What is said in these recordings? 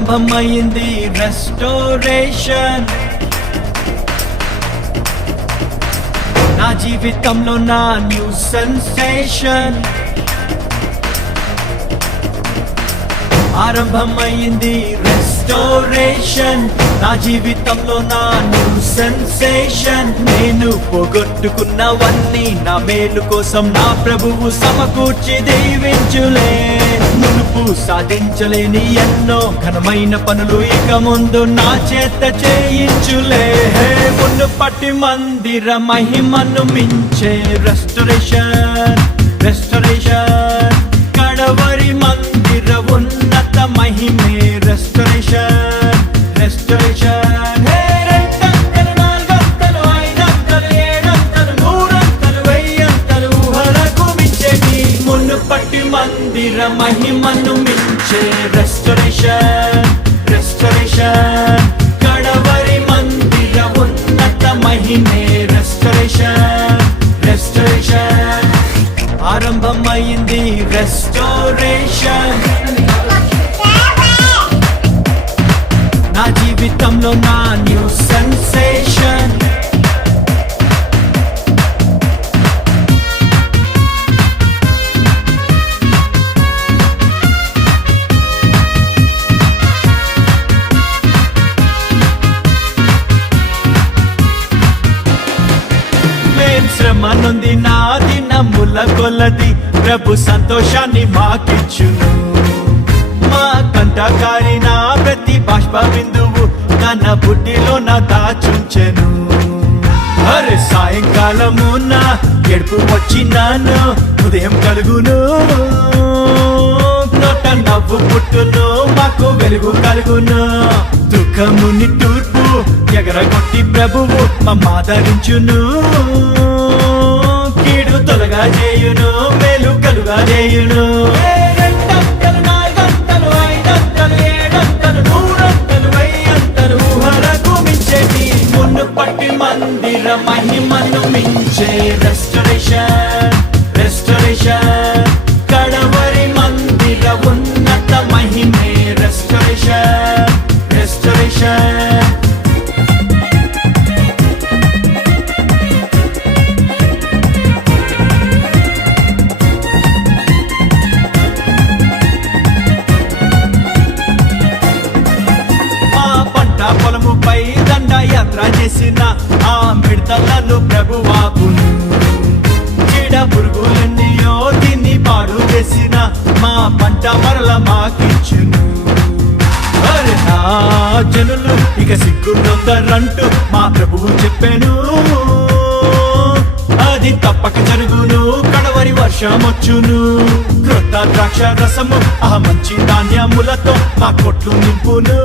ఆరంభమైంది రెస్టోరేషన్. నా జీవితంలో నా న్యూ సెన్సేషన్. ఆరంభమైంది రెస్టోరేషన్. నా జీవితంలో నా న్యూ సెన్సేషన్. నేను పోగొట్టుకున్నవన్నీ నా మేలు కోసం నా ప్రభువు సమకూర్చి దీవించులే. మునుపు సాధించలేని ఎన్నో ఘనమైన పనులు ఇక ముందు నా చేత చేయించులే. మునుపటి మందిర మహిమను మించే రెస్టోరేషన్. రెస్టోరేషన్ కడవరి మందిర ఉన్నత మహిమే రెస్టోరేషన్. రెస్టోరేషన్ రెండంతలు, నాలుగంతలు, ఐదంతలు, ఏడంతలు, నూరంతలు, వెయ్యంతలు ఊహలకు మించేటి మునుపటి మందిర మహిమను మించే రెస్టోరేషన్. రెస్టోరేషన్ కడవరి మందిర ఉన్నత మహిమే రెస్టోరేషన్. రెస్టోరేషన్ ఆరంభమైంది రెస్టోరేషన్. నా జీవితంలో నా న్యూ సెన్సేషన్. శ్రమ నొంది నా దినముల కొలది ప్రభు సంతోషాన్ని మాకిచ్చును. మా కంటకారి నా ప్రతి బాష్ప బిందువు తన బుడ్డిలో నా దాచుంచెను. అరే సాయంకాలము నా ఎడుపు వచ్చినాను, ఉదయం కలుగును, నోట నవ్వు పుట్టును, మాకు వెలుగు కలుగును. దుఃఖముని తూర్పు ఎగరగొట్టి ప్రభువు మమ్మాదరించును. కీడు తొలగా చేయును, మేలు కలుగా చేయును. రెండంతలు, నాలుగంతలు, ఐదంతలు, ఏడంతలు, నూరంతలు, వెయ్యంతలు ఊహలకు మించేటి మునుపటి మందిర మహిమను మించే రెస్టోరేషన్. రెస్టోరేషన్ కడవరి మందిర ఉన్నత మహిమే రెస్టోరేషన్. రెస్టోరేషన్ పొలముపై దండ యాత్ర చేసిన ఆ మిడతలను ప్రభువాపును. చీడ పురుగులన్నీయో దీన్ని పాడు చేసిన మా పంట మరల మాకిచ్చును. అరే నా జనులు ఇక సిగ్గుందరంటూ మా ప్రభువు చెప్పాను. అది తప్పక జరుగును, కడవరి వర్షమొచ్చును. క్రొత్త ద్రాక్ష రసము ఆ మంచి ధాన్యములతో మా కొట్లు నింపును.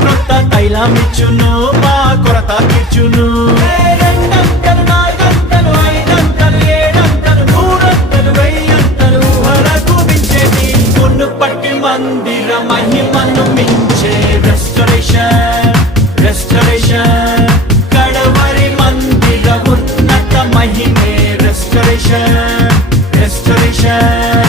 క్రొత్త తైలమిచ్చును, మా కొరత తీర్చును. రెండంతలు, నాలుగంతలు, ఐదంతలు, ఏడంతలు, నూరంతలు, వెయ్యంతలు ఊహలకు మించేటి మునుపటి మందిర మహిమను మించే రెస్టోరేషన్. రెస్టోరేషన్ కడవరి మందిర ఉన్నత మహిమే రెస్టోరేషన్. రెస్టోరేషన్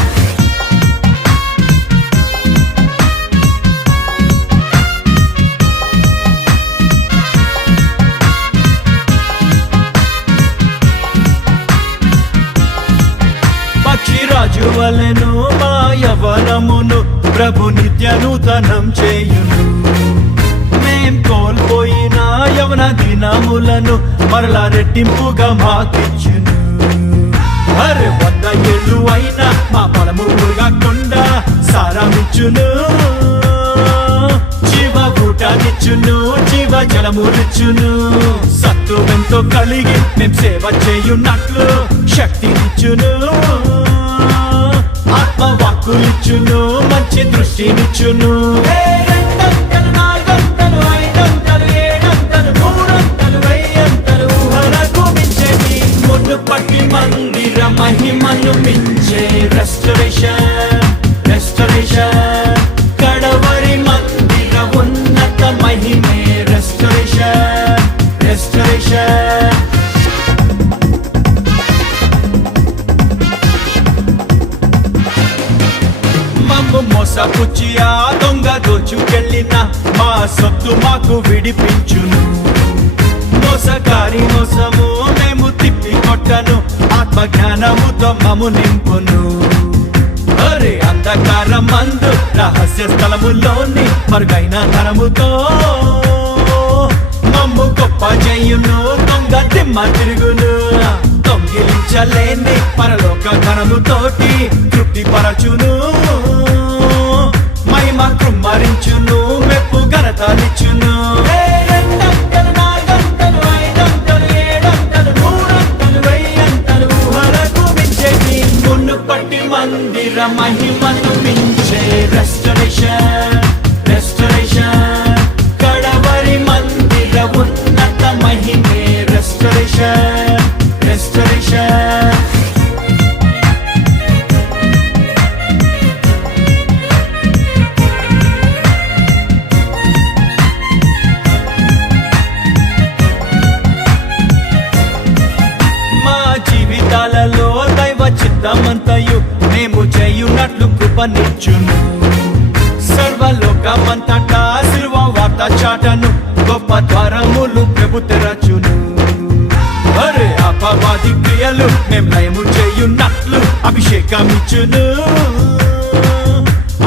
పక్షిరాజు వలెను మా యవనమును ప్రభు నిత్య నూతనం చేయును. మేం కోల్పోయిన యవన దినములను మరలా రెట్టింపుగా మాకిచ్చును. అరే 100 ఏళ్ళు అయినా మా పొలము మురగకుండా సారమిచ్చును. జీవ ఊటనిచ్చును, జీవ జలములిచ్చును. సత్తువెంతో కలిగి మేం సేవ చేయున్నట్లు శక్తినిచ్చును. ఆత్మవాక్కులిచ్చును, మంచి దృష్టినిచ్చును. రెండంతలు, నాలుగంతలు, ఐదంతలు, ఏడంతలు, నూరంతలు, వెయ్యంతలు ఊహలకు మించేటి మునుపటి మందిర మహిమను మించే రెస్టోరేషన్. రెస్టోరేషన్ కడవరి మందిర ఉన్నత మహిమే రెస్టోరేషన్. రెస్టోరేషన్ మమ్ము మోసపుచ్చి ఆ దొంగ దాచుకెళ్ళిన మా సొత్తు మాకు విడిపించును. మోసకారి మోసము మేము తిప్పి కొట్టను, ఆత్మ జ్ఞానముతో మము నింపును. అరే అంధకారం మందు రహస్య స్థలములోని మరుగైన ధనముతో మమ్ము గొప్ప చేయును. దొంగ దిమ్మ తిరుగును, దొంగిలించలేని పరలోక ధనముతోటి తృప్తి పరచును. మహిమ కృమ్మరించును, మెప్పు ఘనతలిచ్చును. మునుపటి మందిర మహిమను మించే రెస్టరేషన్, రెస్టరేషన్. కడవరి మందిర ఉన్నత మహిమే రెస్టరేషన్, రెస్టరేషన్. మా జీవితాలలో దైవ చిత్తమంతయు మేము చేయునట్లు కృపనిచ్చును. సర్వలోకమంతటా సిలువ వార్త చాటను, గొప్ప ద్వారములు ప్రభు తెరచును. అరే అపవాది క్రియలు మేము లయము చేయున్నట్లు అభిషేకమిచ్చును.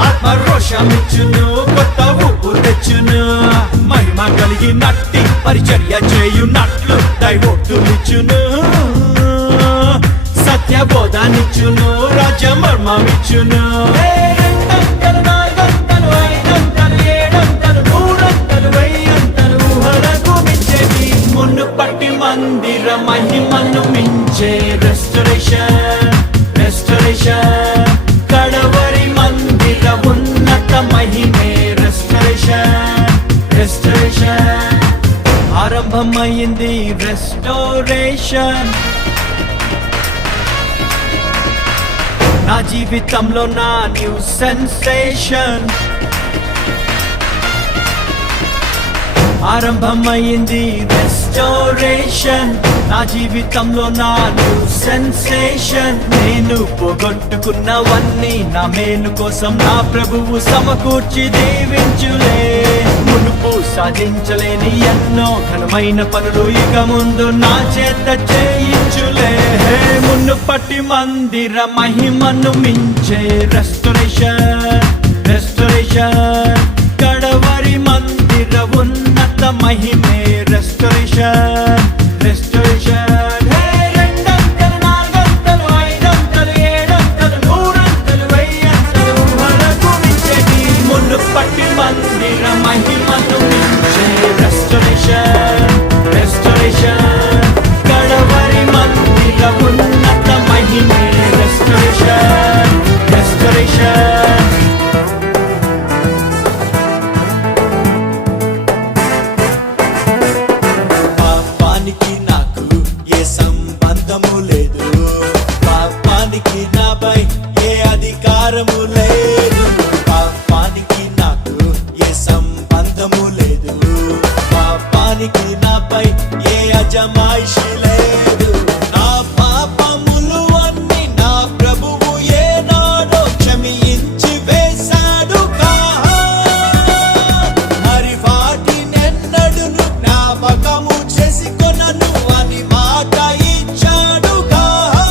ఆత్మ రోషమిచ్చును, కొత్త ఊపు తెచ్చును. మహిమ కలిగినట్టి పరిచర్య చేయున్నట్లు దైవోక్తులిచ్చును. సత్య బోధానిచ్చును, రాజ్య మర్మమిచ్చును. మునుపటి మందిర మహిమను మించే రెస్టరేషన్, రెస్టరేషన్. కడవరి మందిర ఉన్నత మహిమే రెస్టరేషన్, రెస్టరేషన్. ఆరంభమైంది రెస్టోరేషన్. నా జీవితంలో నా న్యూ సెన్సేషన్. ఆరంభమైంది రెస్టోరేషన్. నా జీవితంలో నా న్యూ సెన్సేషన్. నేను పోగొట్టుకున్నవన్నీ నా మేలు కోసం నా ప్రభువు సమకూర్చి దీవించులే. మునుపు సాధించలేని ఎన్నో ఘనమైన పనులు ఇక ముందు నా చేత చేయించులే. మునుపటి మందిర మహిమను మించే రెస్టరేషన్, రెస్టరేషన్. కడవరి మందిర ఉన్నత మహిమే రెస్టరేషన్, రెస్టరేషన్. రెండంతలు, నాలుగంతలు, ఐదంతలు, ఏడంతలు, నూరంతలు, వెయ్యంతలు వరకు మించేటి మునుపటి మందిర మహిమను మించే రెస్టరేషన్, రెస్టరేషన్. కడవరి మందిర ఉన్నత మహిమే రెస్టరేషన్, రెస్టరేషన్. పాపానికి నాకు ఏ సంబంధము లేదు, పాపానికి నాపై ఏ అధికారము లేదు. పాపానికి నాకు ఏ సంబంధము లేదు, పాపానికి నాపై ఏ అజమాయిషి లేదు. నా పాపములు అన్ని నా ప్రభువు ఏనాడో క్షమించి వేశాడు కాహా. మరి వాటినెన్నడును జ్ఞాపకము చేసుకొనను అని మాట ఇచ్చాడు కాహా.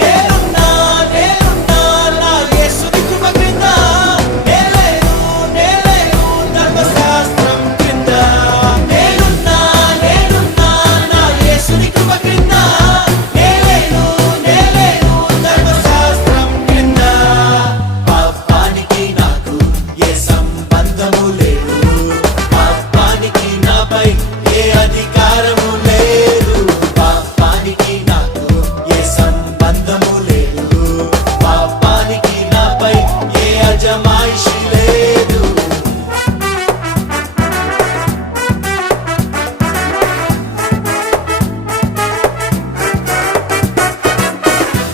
నేనున్నా, నేనున్నా నా యేసుని కృప క్రింద. నేలేను, నేలేను ధర్మశాస్త్రం క్రింద. నేనున్నా, నేనున్నా నా యేసుని కృప క్రింద. నేలేను, నేలేను ధర్మశాస్త్రం క్రింద. పాపానికి నాకు ఏ సంబంధము లేదు, పాపానికి నాపై ఏ అధికారము లేదు. పాపానికి నాకు ఏ సంబంధము లేదు, పాపానికి నాపై ఏ అజమాయిషి లేదు.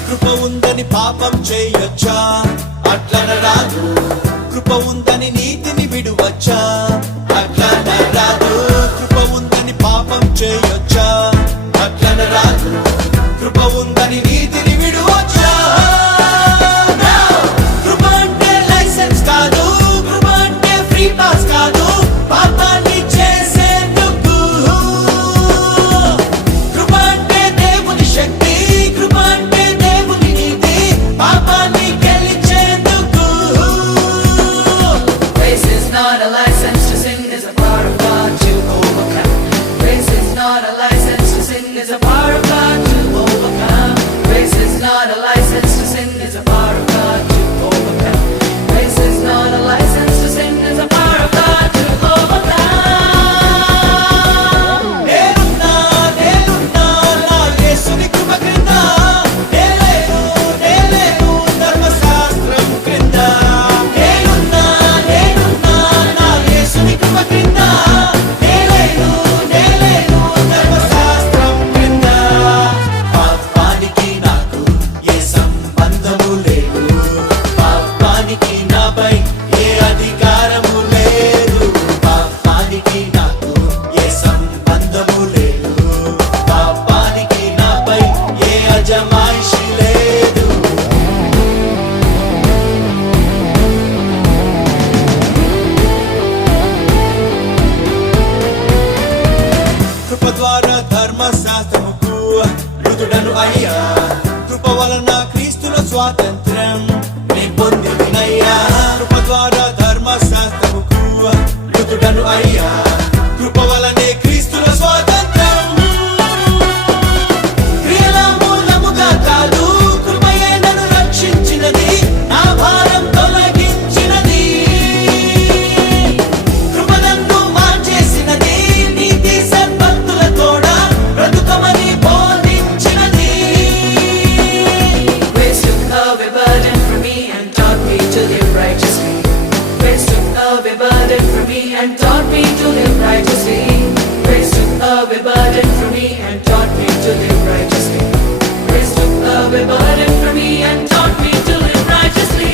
కృప ఉందని పాపం చేయొచ్చా? అట్లన రాదు. కృప ఉందని నీతిని విడువచ్చా? అట్లన రాదు. కృప ఉందని పాపం చేయొచ్చా? అట్లన రాదు. కృప ఉందని నీతిని విడువచ్చా? కృప అంటే లైసెన్స్ కాదు, కృప అంటే క్రింద నేలేను నేలేను ధర్మశాస్త్రం క్రింద నేనున్నా నేనున్నా నా యేసుని కృప క్రింద నేలేను నేలేను ధర్మశాస్త్రం క్రింద పాపానికి నాకు ఏ సంబంధము లేదు పాపానికి నాపై ఏ అధికారము లేదు పాపానికి నాకు ఏ సంబంధము లేదు పాపానికి నాపై ఏ అజమాయిషి లేదు కృప ద్వారా ధర్మశాస్త్రముకు మృతుడను అయ్యా కృప వలన క్రీస్తుల స్వాతంత్రం నీ పొందినయ్యా కృప ద్వారా ధర్మశాస్త్రముకు మృతుడను అయ్యా కృప వలనే క్రీస్తుల స్వాతంత్రం క్రియల మూలముగా కాదు కృపయే నన్ను రక్షించినది నా భారం తొలగించినది కృప నన్ను మార్చేసినది నీతి సద్భక్తుల తోడ బ్రతుకమని బోధించినది Grace took away burden from me and taught me to live righteously. Grace took away burden from me and taught me to live righteously. Grace took away burden from me and taught me to live righteously. Grace took away burden from me and taught me to live righteously.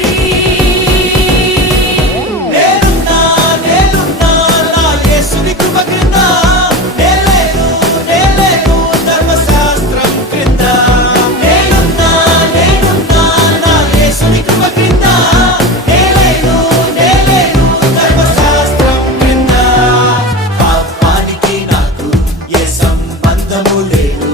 నేనున్నా నేనున్నా నా యేసుని కృప క్రింద నేలేను నేలేను ధర్మశాస్త్రం క్రింద నేనున్నా నేనున్నా నా యేసుని కృప క్రింద నేలేను నేలేను ధర్మశాస్త్రం క్రింద పాపానికి నాకు ఏ సంబంధము లేదు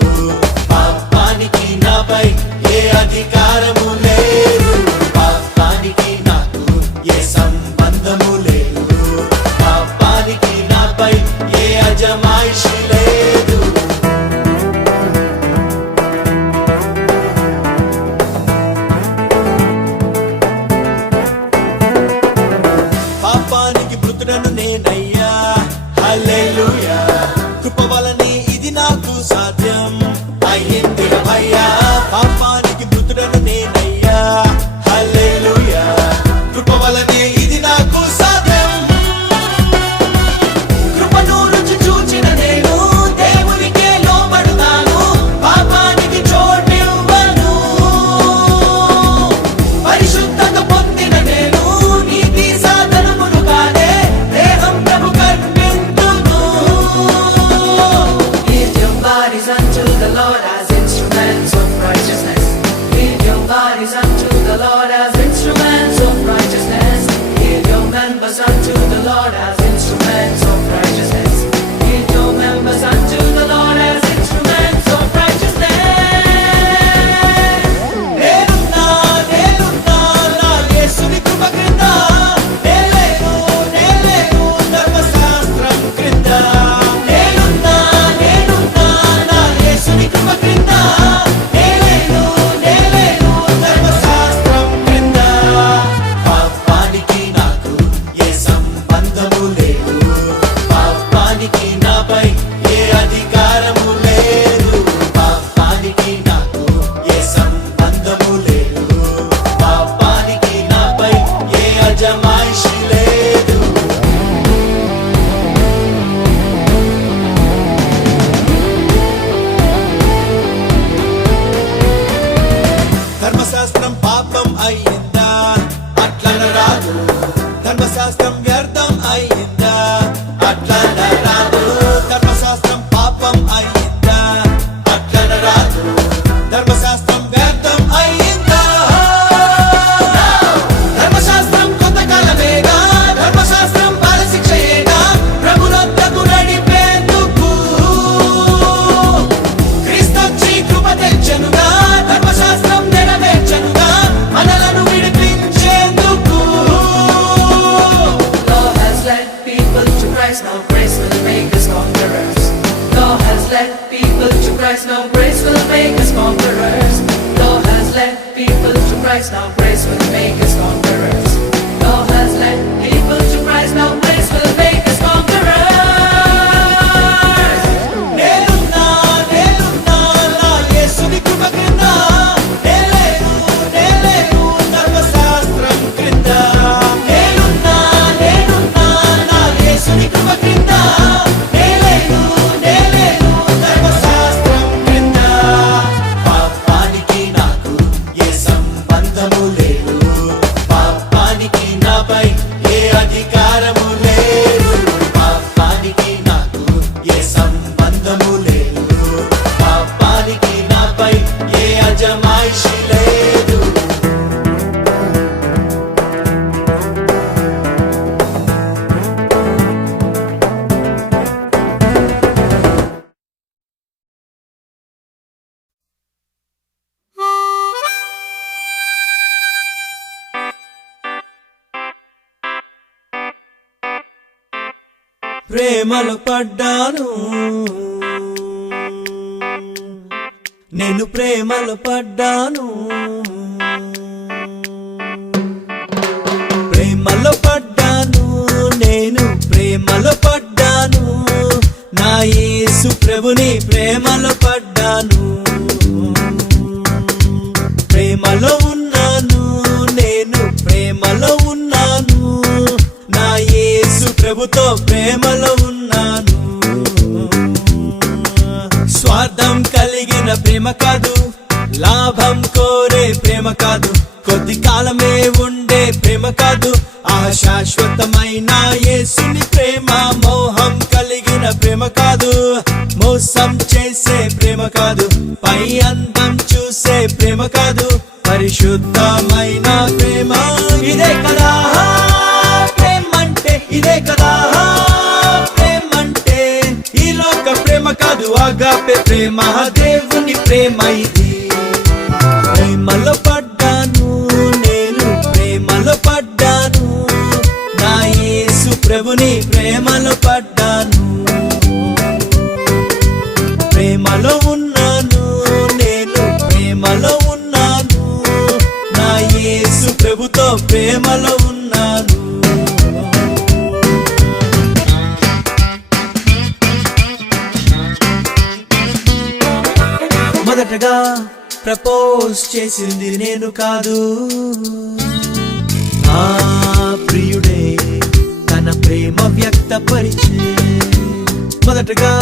పాపానికి నాపై ఏ అధికారము లేదు పాపానికి నాకు ఏ సంబంధము లేదు పాపానికి నాపై ఏ అజమాయిషి లేదు పాపానికి మృతుడను నేనయ్యా హల్లెలూయా కృప వలనే ఇది నాకు సాధ్యం అయ్యింది భయ్యా పాపానికి మృతుడను నేనయ్యా హల్లెలూయా కృప వలనే ఇది నాకు సాధ్యం కృపను రుచి చూచిన నేను దేవునికే లోబడుతాను పాపానికి చోటివ్వను పరిశుద్ధత పొందిన నేను నీతి సాధనమును కాదే దేహం ప్రభు కర్పింతును Give your bodies unto the Lord as instruments of righteousness. Give your bodies unto the Lord as instruments of righteousness. Give your members unto the Lord as instruments of righteousness. Give your members unto the Lord as instruments of righteousness. నేనున్నా నేనున్నా నా యేసుని కృప క్రింద నేలేను నేలేను ధర్మశాస్త్రం క్రింద నేనున్నా నేనున్నా నా యేసుని కృప క్రింద నేలేను నేలేను ధర్మశాస్త్రం క్రింద పాపానికి నాకు ఏ సంబంధము లేదు పాపానికి నాపై ఏ అధికారము లేదు పాపానికి నాకు ఏ సంబంధము లేదు పాపానికి నాపై ఏ అజమాయిషి లేదు ధర్మశాస్త్రం పాపం అయ్యిందా అట్లన రాదు ధర్మశాస్త్రం వ్యర్థం అయ్యిందా అట్లన రాదు ధర్మశాస్త్రం పాపం అయ్యిందా అట్లన రాదు ధర్మశాస్త్రం వ్యర్థం అయ్యిందా ధర్మశాస్త్రం కొంతకాలమేగా ధర్మశాస్త్రం బాలశిక్షయేగా ప్రభునొద్దకు నడిపేందుకు క్రీస్తొచ్చి కృప తెచ్చెనుగా ధర్మశాస్త్రం నెరవేర్చెనుగా మనలను విడిపించేందుకు అజమాయిషి లేదు. ప్రేమలో పడ్డాను, నేను ప్రేమలో పడ్డాను, ప్రేమలో పడ్డాను, నేను ప్రేమలో పడ్డాను, నా యేసు ప్రభుని ప్రేమలో పడ్డాను. ప్రేమలో ఉన్నాను, నేను ప్రేమలో ఉన్నాను, నా యేసు ప్రభుతో ప్రేమలో ఉన్నాను. స్వార్థం కలిగిన ప్రేమ కాదు, లాభం కోరే ప్రేమ కాదు, కొద్ది కాలమే ఉండే ప్రేమ కాదు, ఆ శాశ్వతమైన యేసుని ప్రేమ. మోహం కలిగిన ప్రేమ కాదు, మోసం చేసే ప్రేమ కాదు, పై అందం చూసే ప్రేమ కాదు, పరిశుద్ధమైన ప్రేమ. ఇదే కదా ప్రేమంటే, ఇదే కదా ప్రేమంటే. ఈ లోక ప్రేమ కాదు, ఆగాపే ప్రేమ, దేవుని ప్రేమ ఇది. ప్రేమలో పడ్డాను, నేను ప్రేమలో పడ్డాను, నా యేసు ప్రభుని ప్రేమలో పడ్డాను. ప్రేమలో ఉన్నాను, నేను ప్రేమలో ఉన్నాను, నా యేసు ప్రభుతో ప్రేమలో ఉన్నాను. మొదటగా ప్రపోజ్ చేసింది నేను కాదు, నా ప్రియుడే తన ప్రేమ వ్యక్తపరిచే. మొదటగా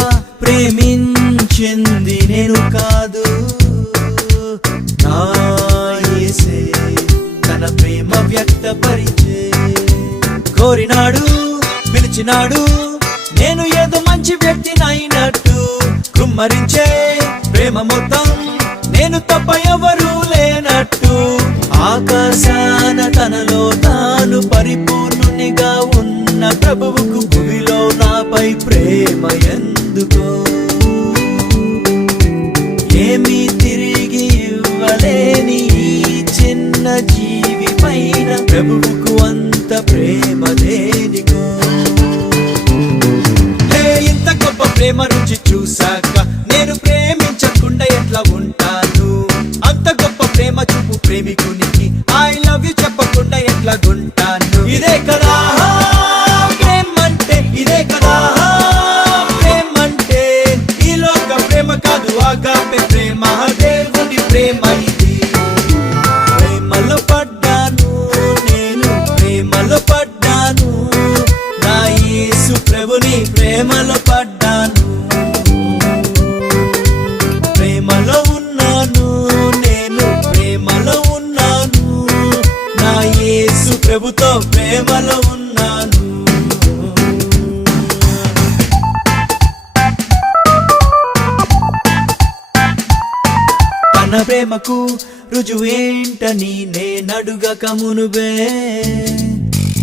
ప్రేమించింది నేను కాదు, నా యేసే తన ప్రేమ వ్యక్తపరిచే. కోరినాడు, పిలిచినాడు, నేను ఏదో మంచి వ్యక్తినైనట్టు, కుమ్మరించే ప్రేమ మొత్తం నేను తప్ప ఎవరూ లేనట్టు. ఆకాశాన తనలో తాను పరిపూర్ణునిగా ఉన్న ప్రభువుకు భూమిలో నాపై ప్రేమ ఎందుకో. ఏమీ తిరిగి ఇవ్వలేని ఈ చిన్న జీవి పైన ప్రభువుకు అంత ప్రేమ దేనికో. ఇంత గొప్ప ప్రేమ రుచి చూశాక నేను ప్రేమించకుండా ఎట్లా ఉంటాను? అంత గొప్ప ప్రేమ చూపు ప్రేమికునికి ఐ లవ్ యు చెప్పకుండా ఎట్లా ఉంటాను? ఇదే కదా ప్రేమంటే, ఇదే కదా ప్రేమంటే. ఈ లోక ప్రేమ కాదు, ఆగాపే ప్రేమ, దేవుని ప్రేమ ఇది. ప్రేమలో పడ్డాను, నేను ప్రేమలో పడ్డాను, నా యేసు ప్రభుని ప్రేమలో పడ్డాను. ప్రేమలో ఉన్నాను, నేను ప్రేమలో ఉన్నాను, నా యేసు ప్రభుతో ప్రేమలో ఉన్నాను. తన ప్రేమకు రుజువేంటని నేనడుగక మునుబే,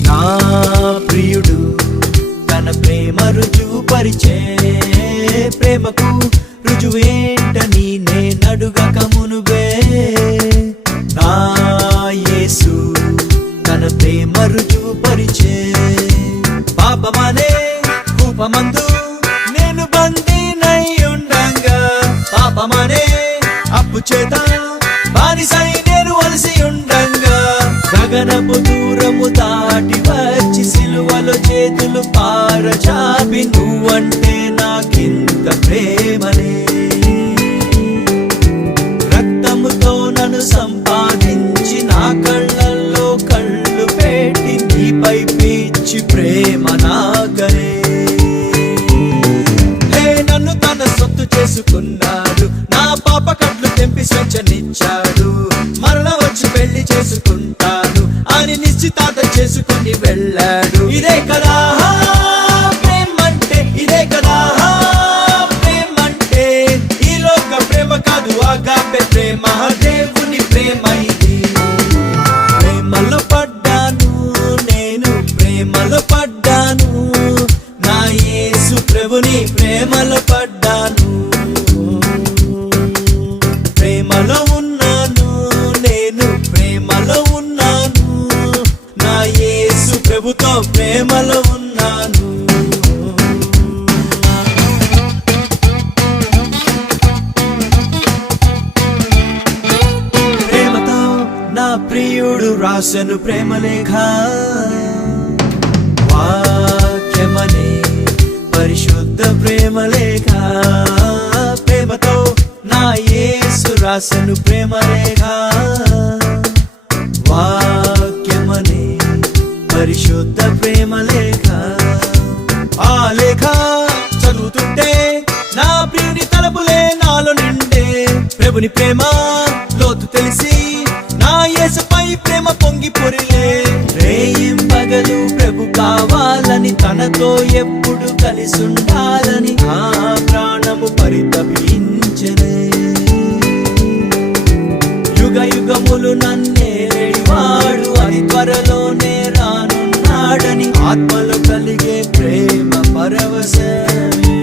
నా ప్రియుడు తన ప్రేమ రుజువు పరిచే. ప్రేమకు రుజువేంటని నేనడుగక మునుబే, నా యేసు తన ప్రేమ రుజువు పరిచే. పాపమనే కూపమందు నేను బందీనై ఉండంగా, పాపమనే అప్పు చేత బానిసై నేను అలసి ఉండంగా, గగనపు దూరము దాటి వచ్చి సిలువలో చేతులు పారచాపి నువ్వంటే నాకింత ప్రేమనే. రక్తముతో నన్ను సంపాదించి నా కళ్ళల్లో కళ్ళు పెట్టి నీపై పిచ్చి ప్రేమ నాకనే. నన్ను తన సొత్తు చేసుకున్నాడు, నా పాప కట్లు తెంపి స్వేచ్ఛనిచ్చాడు. మరల వచ్చి పెళ్లి చేసుకుంటాను అని నిశ్చితార్థ చేసుకుని వెళ్ళాడు. ఇదే కదా ప్రేమంటే, ఇదే కదా ప్రేమంటే. ఈ లోక ప్రేమ కాదు, ఆగాపే ప్రేమ దేవుని ప్రేమ ఇది. ప్రేమలో పడ్డాను నేను, ప్రేమలో పడ్డాను, నా యేసు ప్రభుని ప్రేమలో పడ్డాను. ప్రేమలో ఉన్నాను నేను, ప్రేమలో ఉన్నాను, నా యేసు ప్రభుతో ప్రేమలో ఉన్నాను. ప్రేమతో నా ప్రియుడు రాసెను ప్రేమలేఖ, వాక్యమనే పరిశుద్ధ ప్రేమలేఖ. ప్రేమతో నా యేసు రాసెను ప్రేమలేఖ, వాక్యమనే పరిశుద్ధ ప్రేమలేఖ. ఆ లేఖ చదువుతుంటే నా ప్రియుని తలపులే నాలో నిండే. ప్రభుని ప్రేమ లోతు తెలిసి నా యేసుపై ప్రేమ పొంగి పొరిలే. రేయింబగలు ప్రభు కావాలని, తనతో ఎప్పుడు కలిసి ఉండాలని ఆ ప్రాణము పరితపించనే. యుగ యుగములు నన్నేవాడు అతి త్వరలోనే రానున్నాడని ఆత్మలో కలిగే ప్రేమ పరవశమే.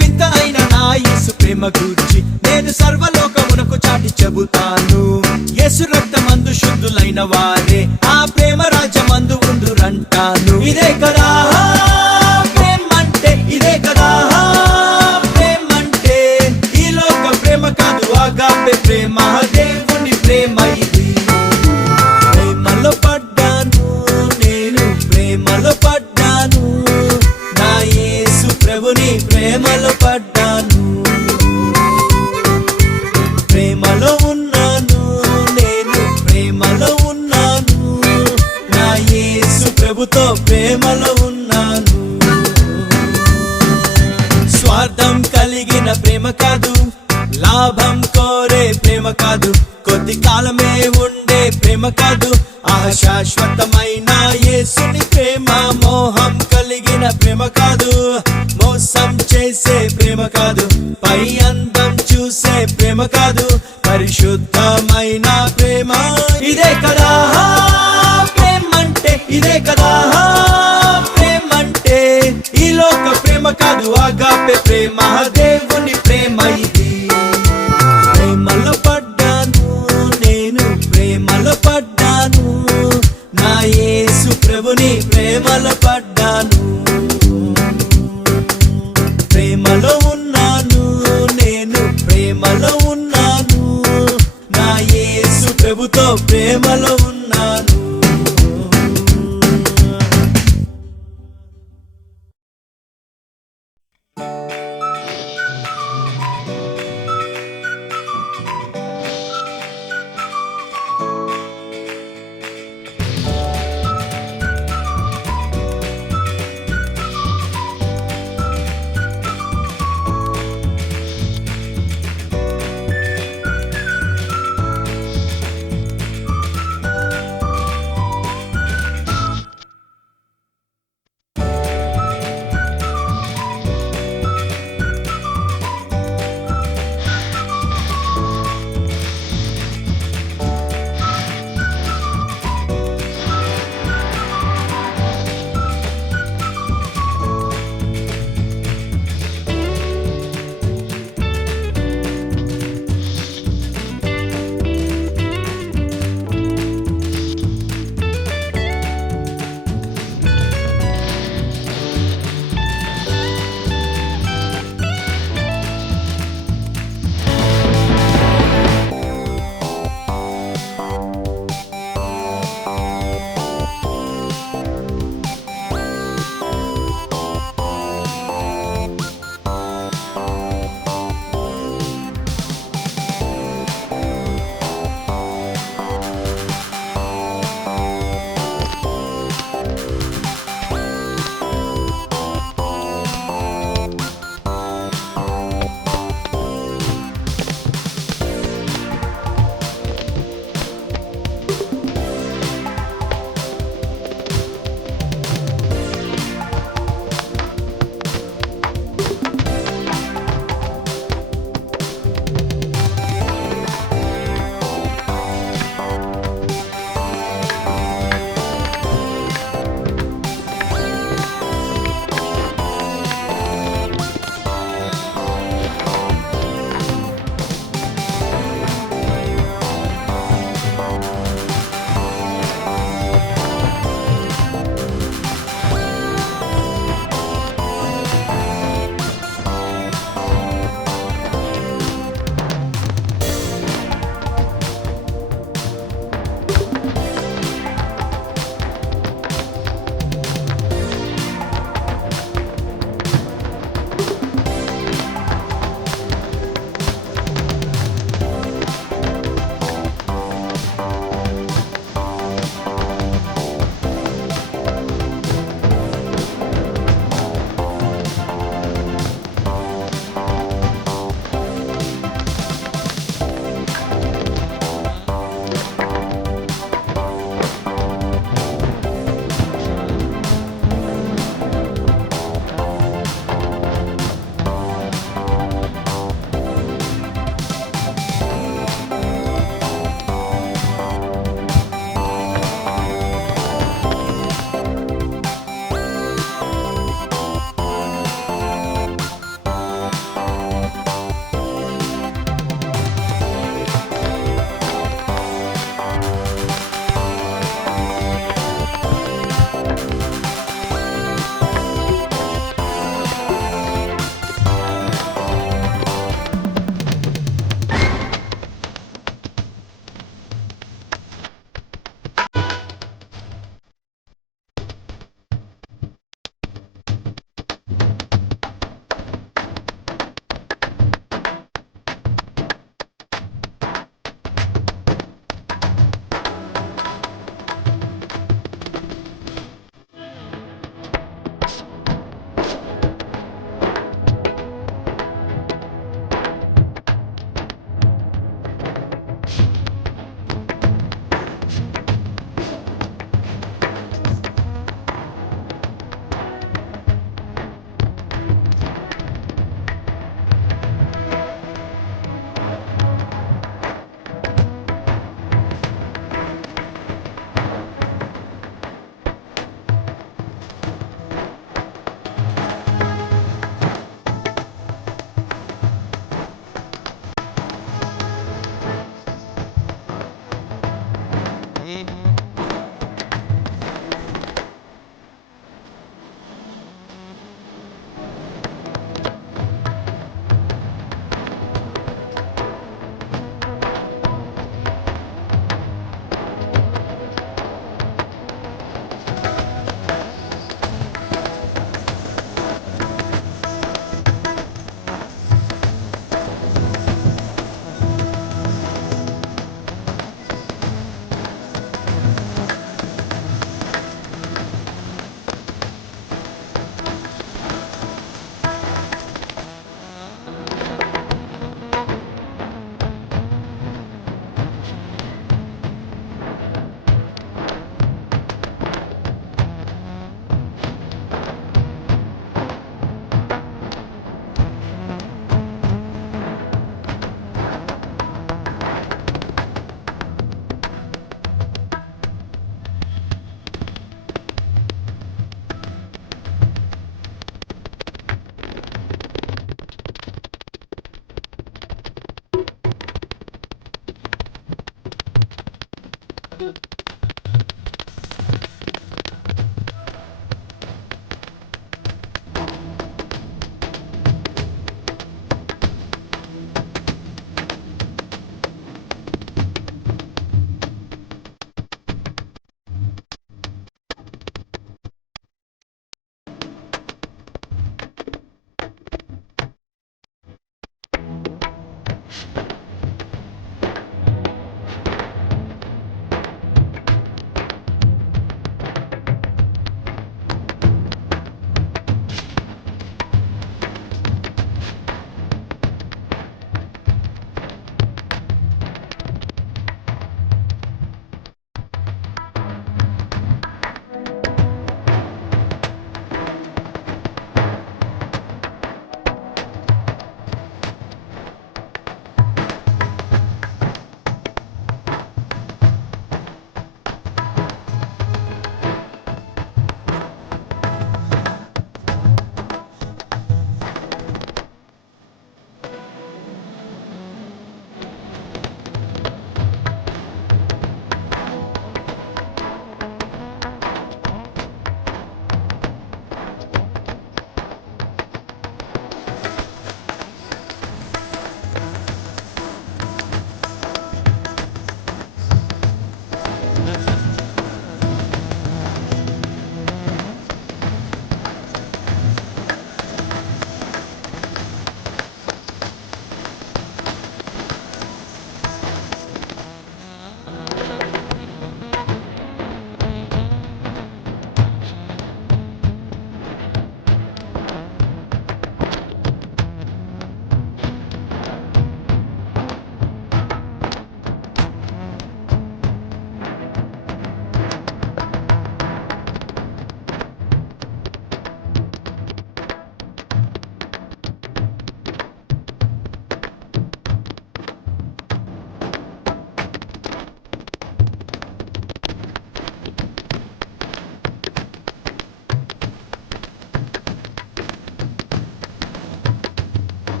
వింత అయిన నా యేసు ప్రేమ గూర్చి నేను సర్వలోకమునకు చాటి చెబుతాను. యేసు రక్తమందు శుద్ధులైన వారే ఆ ప్రేమ రాజ్యమందు ఉందురంటాను. ఇదే కదా ప్రేమంటే, ఇదే కదా ప్రేమంటే. ఈ లోక ప్రేమ కాదు, ఆగాపే ప్రేమ దేవుని ప్రేమ ఇది. ప్రేమలో పడ్డాను నేను, ప్రేమలో పడ్డాను, నా యేసు ప్రభుని ప్రేమలో పడ్డాను. ప్రేమలో ఉన్నాను నేను, ప్రేమలో ఉన్నాను, నా యేసు ప్రభుతో ప్రేమలో ఉన్నాను. స్వార్థం కలిగిన ప్రేమ కాదు, లాభం కోరే ప్రేమ కాదు, కొద్ది కాలమే ఉండే ప్రేమ కాదు, శాశ్వతమైన యేసుని ప్రేమ. మోహం కలిగిన ప్రేమ కాదు, మోసం చేసే ప్రేమ కాదు, పై అందం చూసే ప్రేమ కాదు, పరిశుద్ధమైన ప్రేమ. ఇదే కదా ప్రేమంటే, ఇదే కదా ప్రేమంటే. ఈ లోక ప్రేమ కాదు, ఆగాపే ప్రేమ దేవుని ప్రేమ ఇది. ప్రేమలో పడ్డాను నేను, ప్రేమలో పడ్డాను, నా యేసు ప్రభుని ప్రేమలో పడ్డాను. ప్రేమలో ఉన్నాను నేను, ప్రేమలో ఉన్నాను, నా యేసు ప్రభుతో ప్రేమలో ఉన్నాను.